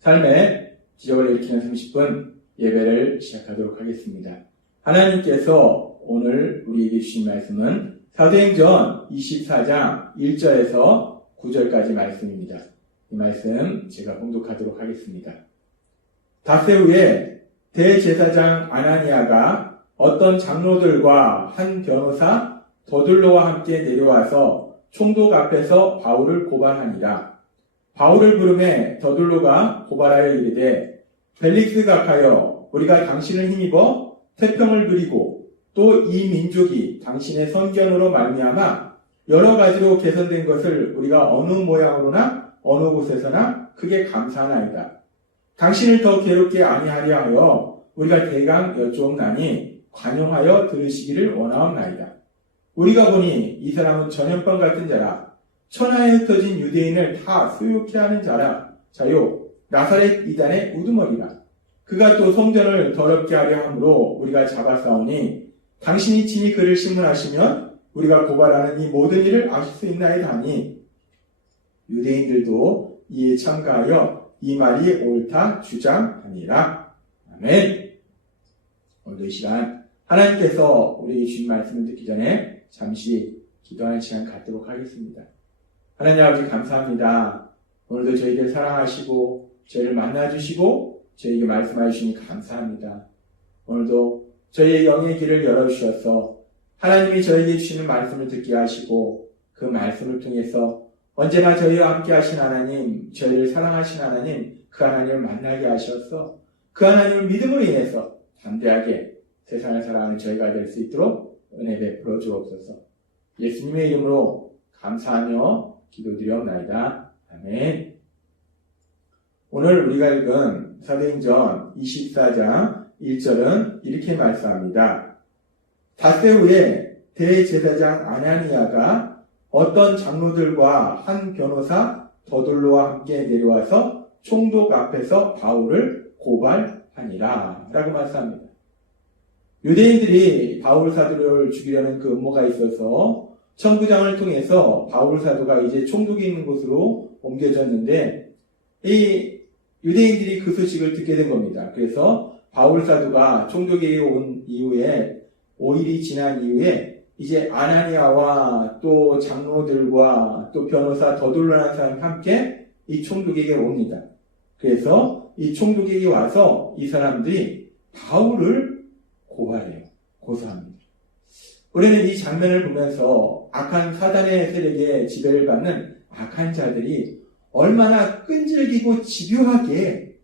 삶의 기적을 일으키는 30분 예배를 시작하도록 하겠습니다. 하나님께서 오늘 우리에게 주신 말씀은 사도행전 24장 1절에서 9절까지 말씀입니다. 이 말씀 제가 봉독하도록 하겠습니다. 닷새 후에 대제사장 아나니아가 어떤 장로들과 한 변호사 더둘로와 함께 내려와서 총독 앞에서 바울을 고발하니라. 바울을 부르매 더둘로가 고발하여 이르되 벨릭스 각하여 우리가 당신을 힘입어 태평을 누리고 또 이 민족이 당신의 선견으로 말미암아 여러 가지로 개선된 것을 우리가 어느 모양으로나 어느 곳에서나 크게 감사하나이다. 당신을 더 괴롭게 아니하려 하여 우리가 대강 여쭈옵나니 관용하여 들으시기를 원하옵나이다. 우리가 보니 이 사람은 전염병 같은 자라 천하에 흩어진 유대인을 다 소욕케 하는 자요 나사렛 이단의 우두머리라. 그가 또 성전을 더럽게 하려 함으로 우리가 잡아싸우니 당신이 친히 그를 신문하시면 우리가 고발하는 이 모든 일을 아실 수 있나이다 하니 유대인들도 이에 참가하여 이 말이 옳다 주장하니라. 아멘. 오늘도 이 시간 하나님께서 우리에게 주신 말씀을 듣기 전에 잠시 기도하는 시간 갖도록 하겠습니다. 하나님 아버지 감사합니다. 오늘도 저희들 사랑하시고 저희를 만나주시고 저희에게 말씀해 주시니 감사합니다. 오늘도 저희의 영의 길을 열어주셔서 하나님이 저희에게 주시는 말씀을 듣게 하시고 그 말씀을 통해서 언제나 저희와 함께 하신 하나님, 저희를 사랑하신 하나님, 그 하나님을 만나게 하셔서 그 하나님을 믿음으로 인해서 담대하게 세상을 살아가는 저희가 될 수 있도록 은혜 베풀어 주옵소서. 예수님의 이름으로 감사하며 기도드리옵나이다. 아멘. 오늘 우리가 읽은 사도행전 24장 1절은 이렇게 말씀합니다. 닷새 후에 대제사장 아나니아가 어떤 장로들과 한 변호사 더둘로와 함께 내려와서 총독 앞에서 바울을 고발하니라 라고 말씀합니다. 유대인들이 바울 사도를 죽이려는 그 음모가 있어서 천부장을 통해서 바울 사도가 이제 총독이 있는 곳으로 옮겨졌는데 이 유대인들이 그 소식을 듣게 된 겁니다. 그래서 바울 사도가 총독에게 온 이후에 5일이 지난 이후에 이제 아나니아와 또 장로들과 또 변호사 더둘로라는 사람이 함께 이 총독에게 옵니다. 그래서 이 총독에게 와서 이 사람들이 바울을 고발해요. 고소합니다. 우리는 이 장면을 보면서 악한 사단의 세력에 지배를 받는 악한 자들이 얼마나 끈질기고 집요하게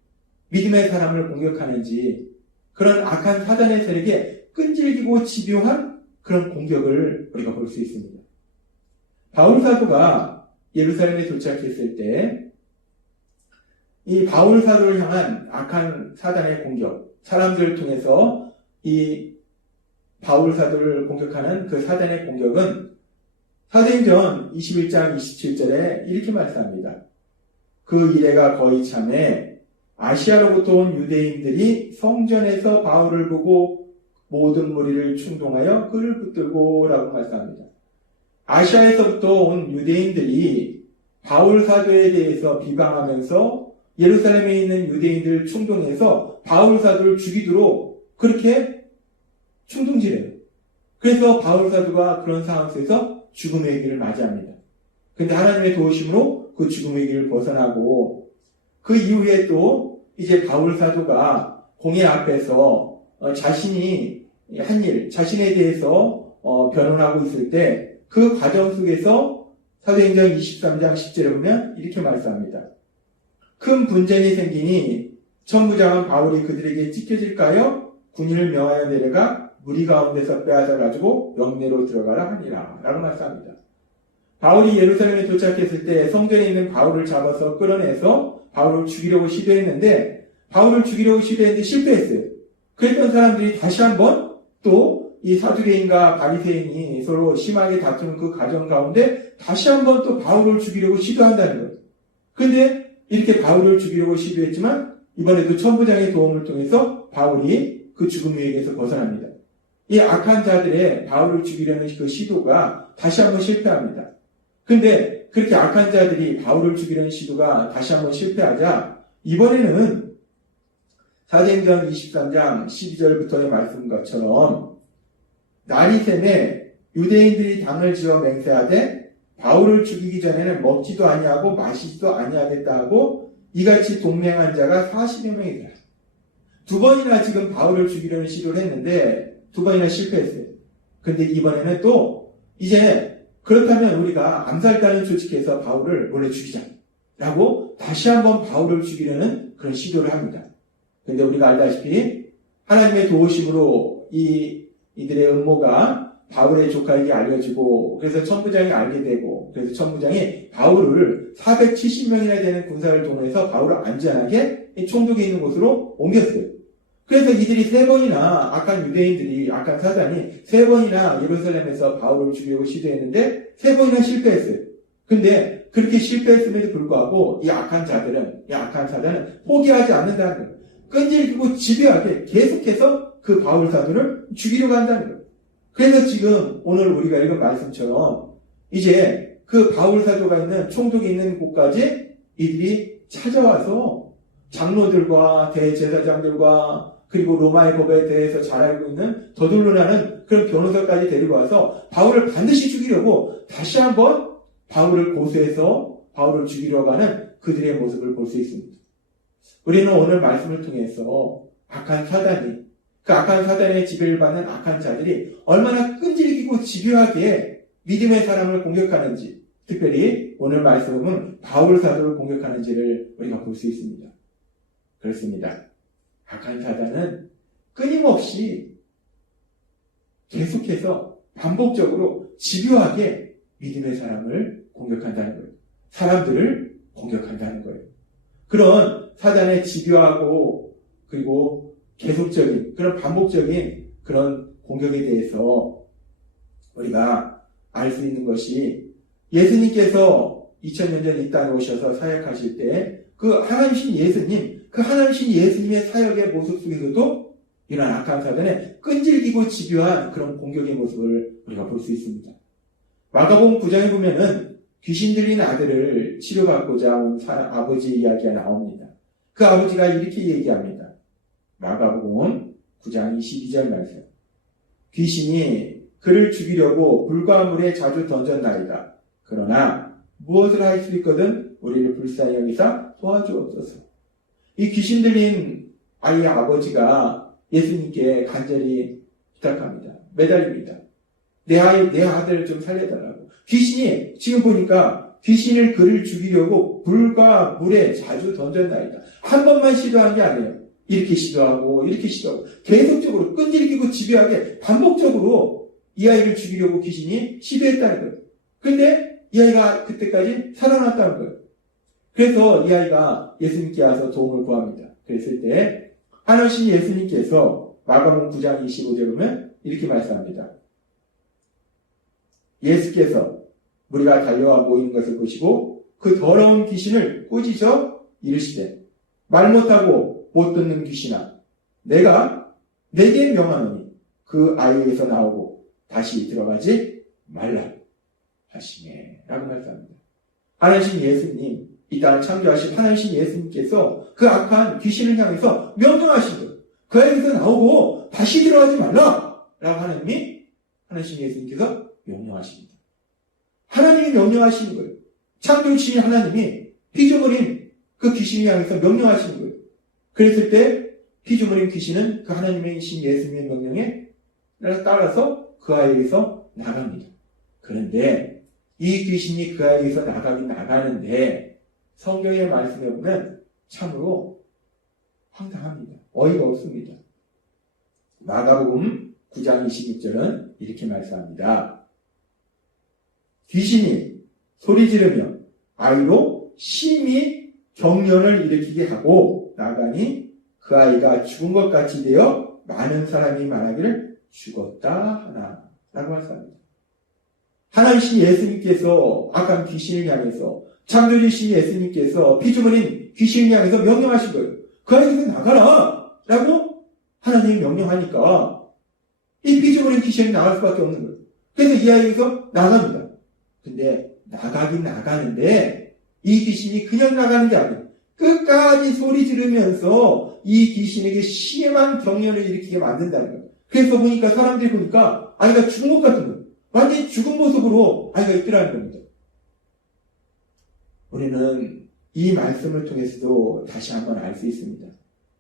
믿음의 사람을 공격하는지 그런 악한 사단의 세력에 끈질기고 집요한 그런 공격을 우리가 볼 수 있습니다. 바울 사도가 예루살렘에 도착했을 때 이 바울 사도를 향한 악한 사단의 공격, 사람들을 통해서 이 바울 사도를 공격하는 그 사단의 공격은 사도행전 21장 27절에 이렇게 말씀합니다. 그 이래가 거의 참에 아시아로부터 온 유대인들이 성전에서 바울을 보고 모든 무리를 충동하여 그를 붙들고 라고 말씀합니다. 아시아에서부터 온 유대인들이 바울 사도에 대해서 비방하면서 예루살렘에 있는 유대인들을 충동해서 바울 사도를 죽이도록 그렇게 충동질해요. 그래서 바울 사도가 그런 상황 속에서 죽음의 길을 맞이합니다. 그런데 하나님의 도우심으로 그 죽음의 길을 벗어나고 그 이후에 또 이제 바울 사도가 공회 앞에서 자신이 한 일, 자신에 대해서 변론하고 있을 때 그 과정 속에서 사도행전 23장 10절에 보면 이렇게 말씀합니다. 큰 분쟁이 생기니 천부장은 바울이 그들에게 찢겨질까요? 군인을 명하여 내려가 무리 가운데서 빼앗아 가지고 영내로 들어가라 하니라 라고 말씀합니다. 바울이 예루살렘에 도착했을 때 성전에 있는 바울을 잡아서 끌어내서 바울을 죽이려고 시도했는데 바울을 죽이려고 시도했는데 실패했어요. 그랬던 사람들이 다시 한번 또 이 사두개인과 바리새인이 서로 심하게 다투는 그 과정 가운데 다시 한번 또 바울을 죽이려고 시도한다는 거예요. 그런데 이렇게 바울을 죽이려고 시도했지만 이번에도 천부장의 도움을 통해서 바울이 그 죽음 위기에서 벗어납니다. 이 악한 자들의 바울을 죽이려는 그 시도가 다시 한번 실패합니다. 근데 그렇게 악한 자들이 바울을 죽이려는 시도가 다시 한번 실패하자 이번에는 사도행전 23장 12절부터의 말씀 것처럼 날이 새매 유대인들이 당을 지어 맹세하되 바울을 죽이기 전에는 먹지도 아니하고 마시지도 아니하겠다 하고 이같이 동맹한 자가 40여 명이더라. 두 번이나 지금 바울을 죽이려는 시도를 했는데 두 번이나 실패했어요. 근데 이번에는 또 이제 그렇다면 우리가 암살단을 조직해서 바울을 몰래 죽이자 라고 다시 한번 바울을 죽이려는 그런 시도를 합니다. 근데 우리가 알다시피 하나님의 도우심으로 이들의 음모가 바울의 조카에게 알려지고 그래서 천부장이 알게 되고 그래서 천부장이 바울을 470명이나 되는 군사를 동원해서 바울을 안전하게 총독이 있는 곳으로 옮겼어요. 그래서 이들이 세 번이나 악한 유대인들이 악한 사단이 세 번이나 예루살렘에서 바울을 죽이려고 시도했는데 세 번이나 실패했어요. 근데 그렇게 실패했음에도 불구하고 이 악한 사단은 포기하지 않는다는 거예요. 끈질기고 집요하게 계속해서 그 바울 사도를 죽이려고 한다는 거예요. 그래서 지금 오늘 우리가 읽은 말씀처럼 이제 그 바울 사도가 있는 총독이 있는 곳까지 이들이 찾아와서 장로들과 대제사장들과 그리고 로마의 법에 대해서 잘 알고 있는 더들로 나는 그런 변호사까지 데리고 와서 바울을 반드시 죽이려고 다시 한번 바울을 고소해서 바울을 죽이려고 하는 그들의 모습을 볼 수 있습니다. 우리는 오늘 말씀을 통해서 악한 사단의 지배를 받는 악한 자들이 얼마나 끈질기고 집요하게 믿음의 사람을 공격하는지, 특별히 오늘 말씀은 바울 사도를 공격하는지를 우리가 볼 수 있습니다. 그렇습니다. 악한 사단은 끊임없이 계속해서 반복적으로 집요하게 믿음의 사람을 공격한다는 거예요. 사람들을 공격한다는 거예요. 그런 사단의 집요하고 그리고 계속적인 그런 반복적인 그런 공격에 대해서 우리가 알 수 있는 것이 예수님께서 2000년 전 이 땅에 오셔서 사역하실 때 그 하나님이신 예수님의 사역의 모습 속에서도 이런 악한 사단의 끈질기고 집요한 그런 공격의 모습을 우리가 볼 수 있습니다. 마가복음 9장에 보면은 귀신 들린 아들을 치료받고자 온 아버지 이야기가 나옵니다. 그 아버지가 이렇게 얘기합니다. 마가복음 9장 22절 말씀. 귀신이 그를 죽이려고 불과 물에 자주 던졌나이다. 그러나 무엇을 할 수 있거든 우리를 불쌍히 여기사 도와주옵소서. 이 귀신 들린 아이의 아버지가 예수님께 간절히 부탁합니다. 매달립니다. 내 아들을 좀 살려달라고. 귀신이 지금 보니까 귀신을 그를 죽이려고 불과 물에 자주 던졌나이다. 한 번만 시도한 게 아니에요. 이렇게 시도하고 계속적으로 끈질기고 집요하게 반복적으로 이 아이를 죽이려고 귀신이 시도했다는 거예요. 근데 이 아이가 그때까지 살아났다는 거예요. 그래서 이 아이가 예수님께 와서 도움을 구합니다. 그랬을 때 하나님 예수님께서 마가복음 9장 25절에 보면 이렇게 말씀합니다. 예수께서 무리가 달려와 모이는 것을 보시고 그 더러운 귀신을 꾸짖어 이르시되 말 못하고 못 듣는 귀신아 내가 내게 명하노니 그 아이에게서 나오고 다시 들어가지 말라 하시네 라고 말씀합니다. 하나님 예수님 이 땅을 창조하신 하나님 예수님께서 그 악한 귀신을 향해서 명령하신 거예요. 그 아이에게서 나오고 다시 들어가지 말라 라고 하나님 예수님께서 명령하십니다. 하나님이 명령하시는 거예요. 창조주신 하나님이 피조물인 그 귀신을 향해서 명령하시는 거예요. 그랬을 때 피조물인 귀신은 그 하나님이신 예수님의 명령에 따라서 그 아이에게서 나갑니다. 그런데 이 귀신이 그 아이에게서 나가긴 나가는데 성경의 말씀에 보면 참으로 황당합니다. 어이가 없습니다. 마가복음 9장 26절은 이렇게 말씀합니다. 귀신이 소리 지르며 아이로 심히 경련을 일으키게 하고 나가니 그 아이가 죽은 것 같이 되어 많은 사람이 말하기를 죽었다 하나 라고 말씀합니다. 하나님 예수님께서 악한 귀신을 향해서 창조주신 예수님께서 피조물인 귀신을 향해서 명령하신 거예요. 그 아이에서 나가라! 라고 하나님이 명령하니까 이 피조물인 귀신이 나갈 수밖에 없는 거예요. 그래서 이 아이에서 나갑니다. 근데 나가긴 나가는데 이 귀신이 그냥 나가는 게 아니에요. 끝까지 소리 지르면서 이 귀신에게 심한 경련을 일으키게 만든다는 거예요. 그래서 보니까 사람들이 보니까 아이가 죽은 것 같은 거예요. 완전히 죽은 모습으로 아이가 있더라는 겁니다. 우리는 이 말씀을 통해서도 다시 한번 알 수 있습니다.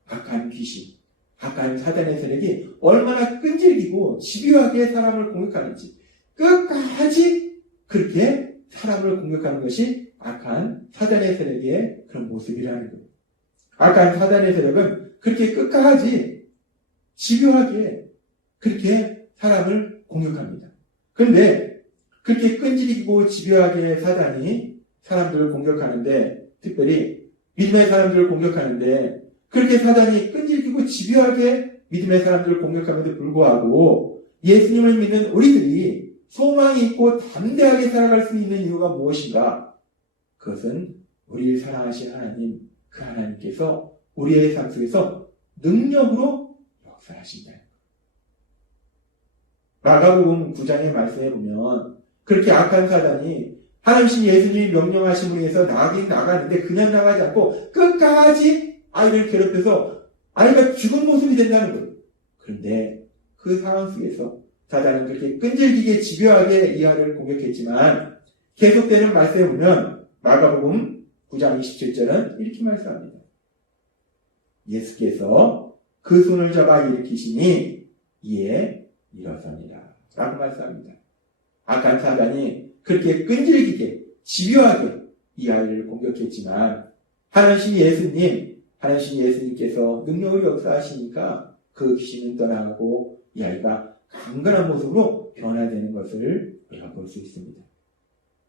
악한 귀신, 악한 사단의 세력이 얼마나 끈질기고 집요하게 사람을 공격하는지, 끝까지 그렇게 사람을 공격하는 것이 악한 사단의 세력의 그런 모습이라는 거예요. 악한 사단의 세력은 그렇게 끝까지 집요하게 그렇게 사람을 공격합니다. 그런데 그렇게 끈질기고 집요하게 사단이 사람들을 공격하는데, 특별히 믿음의 사람들을 공격하는데, 그렇게 사단이 끈질기고 집요하게 믿음의 사람들을 공격함에도 불구하고 예수님을 믿는 우리들이 소망이 있고 담대하게 살아갈 수 있는 이유가 무엇인가? 그것은 우리를 사랑하신 하나님, 그 하나님께서 우리의 삶 속에서 능력으로 역사하신다. 마가복음 9장의 말씀에 보면 그렇게 악한 사단이 하나님 예수님이 명령하신 분에 의해서 나가긴 나가는데 그냥 나가지 않고 끝까지 아이를 괴롭혀서 아이가 죽은 모습이 된다는 거예요. 그런데 그 상황 속에서 사단은 그렇게 끈질기게 집요하게 이 아이를 공격했지만 계속되는 말씀에 보면 마가복음 9장 27절은 이렇게 말씀합니다. 예수께서 그 손을 잡아 일으키시니 이에 일어서니라 라고 말씀합니다. 악한 사단이 그렇게 끈질기게 집요하게 이 아이를 공격했지만 하나님 예수님께서 능력을 역사하시니까 그 귀신은 떠나가고 이 아이가 강건한 모습으로 변화되는 것을 우리가 볼 수 있습니다.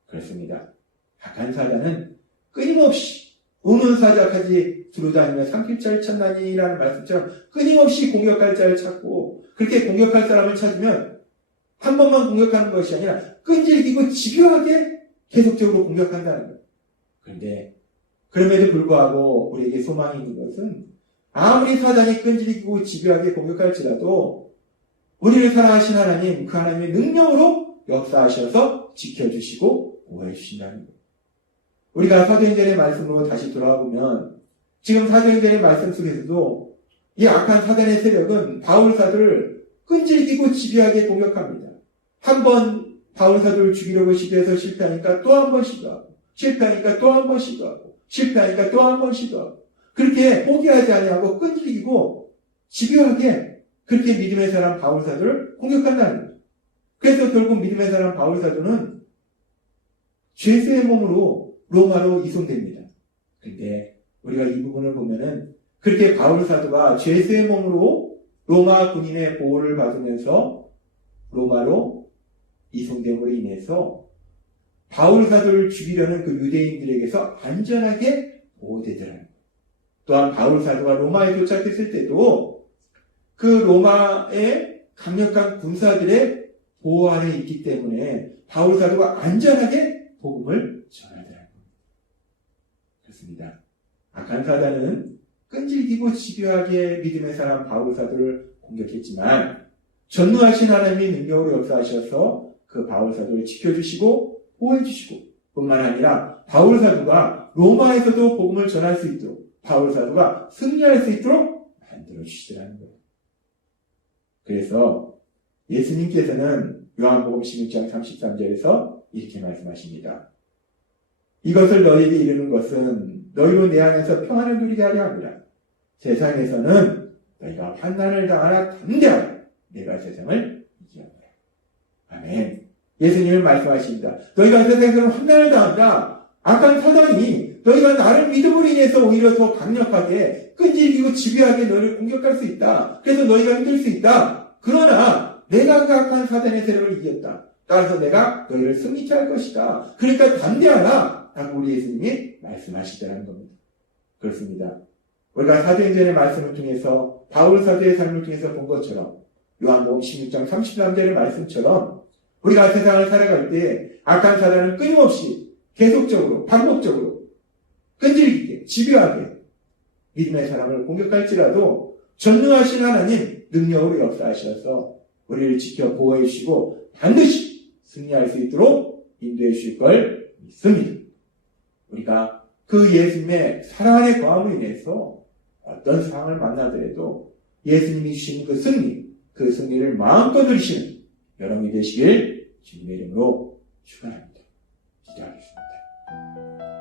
그렇습니다. 악한 사단은 끊임없이 우는 사자까지 두루다니며 삼킬자를 찾나니라는 말씀처럼 끊임없이 공격할 자를 찾고 그렇게 공격할 사람을 찾으면 한 번만 공격하는 것이 아니라 끈질기고 집요하게 계속적으로 공격한다는 거예요. 그런데 그럼에도 불구하고 우리에게 소망이 있는 것은 아무리 사단이 끈질기고 집요하게 공격할지라도 우리를 사랑하신 하나님, 그 하나님의 능력으로 역사하셔서 지켜주시고 보호해 주신다는 거예요. 우리가 사도행전의 말씀으로 다시 돌아와 보면 지금 사도행전의 말씀 속에서도 이 악한 사단의 세력은 바울 사도를 끈질기고 집요하게 공격합니다. 한 번 바울 사도를 죽이려고 시도해서 실패하니까 또 한 번 시도하고 실패하니까 또 한 번 시도하고 실패하니까 또 한 번 시도하고 그렇게 포기하지 아니하고 끈질기고 집요하게 그렇게 믿음의 사람 바울 사도를 공격한다는 거예요. 그래서 결국 믿음의 사람 바울 사도는 죄수의 몸으로 로마로 이송됩니다. 그런데 우리가 이 부분을 보면은 그렇게 바울 사도가 죄수의 몸으로 로마 군인의 보호를 받으면서 로마로 이송됨으로 인해서 바울 사도를 죽이려는 그 유대인들에게서 안전하게 보호되더라고요. 또한 바울 사도가 로마에 도착했을 때도 그 로마의 강력한 군사들의 보호 안에 있기 때문에 바울 사도가 안전하게 복음을 전하더라고요. 그렇습니다. 악한 사단은 끈질기고 집요하게 믿음의 사람 바울 사도를 공격했지만 전능하신 하나님의 능력으로 역사하셔서 그 바울 사도를 지켜주시고 보호해주시고 뿐만 아니라 바울 사도가 로마에서도 복음을 전할 수 있도록 바울 사도가 승리할 수 있도록 만들어주시더라는 거예요. 그래서 예수님께서는 요한복음 16장 33절에서 이렇게 말씀하십니다. 이것을 너희에게 이르는 것은 너희로 내 안에서 평안을 누리게 하려 합니다. 세상에서는 너희가 환난을 당하나 담대하라. 내가 세상을 이기었노라. 아멘. 예수님은 말씀하십니다. 너희가 세상에서는 환난을 당한다. 악한 사단이 너희가 나를 믿음으로 인해서 오히려 더 강력하게 끈질기고 집요하게 너희를 공격할 수 있다. 그래서 너희가 힘들 수 있다. 그러나 내가 그 악한 사단의 세력을 이겼다. 따라서 내가 너희를 승리케 할 것이다. 그러니까 담대하라. 라고 우리 예수님이 말씀하시더라는 겁니다. 그렇습니다. 우리가 사도행전의 말씀을 통해서 바울 사도의 삶을 통해서 본 것처럼 요한복음 16장 33절의 말씀처럼 우리가 세상을 살아갈 때 악한 사단은 끊임없이 계속적으로, 반복적으로, 끈질기게, 집요하게 믿음의 사람을 공격할지라도 전능하신 하나님 능력으로 역사하셔서 우리를 지켜 보호해 주시고 반드시 승리할 수 있도록 인도해 주실 걸 믿습니다. 우리가 그 예수님의 사랑 안에 거함으로 인해서 어떤 상황을 만나더라도 예수님이 주신 그 승리를 마음껏 누리시는 여러분이 되시길 주님의 이름으로 축원합니다. 기도하겠습니다.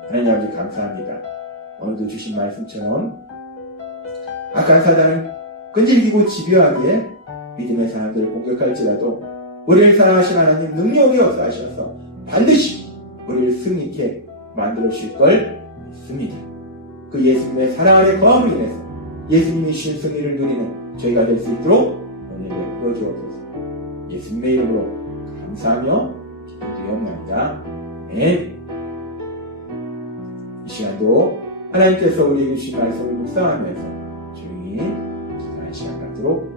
하나님 아버지 감사합니다. 오늘도 주신 말씀처럼 악한 사단은 끈질기고 집요하게 믿음의 사람들을 공격할지라도 우리를 사랑하신 하나님 능력이 역사하셔서 반드시 우리를 승리케 만들어 주실 걸 믿습니다. 그 예수님의 사랑 안에 거함으로 인해서 예수님이 주신 승리를 누리는 저희가 될 수 있도록 은혜를 베풀어 주옵소서. 예수님의 이름으로 감사하며 기도드리옵나이다. 아멘. 이 시간도 하나님께서 우리에게 주신 말씀을 묵상하면서 조용히 기도하는 시간 갖도록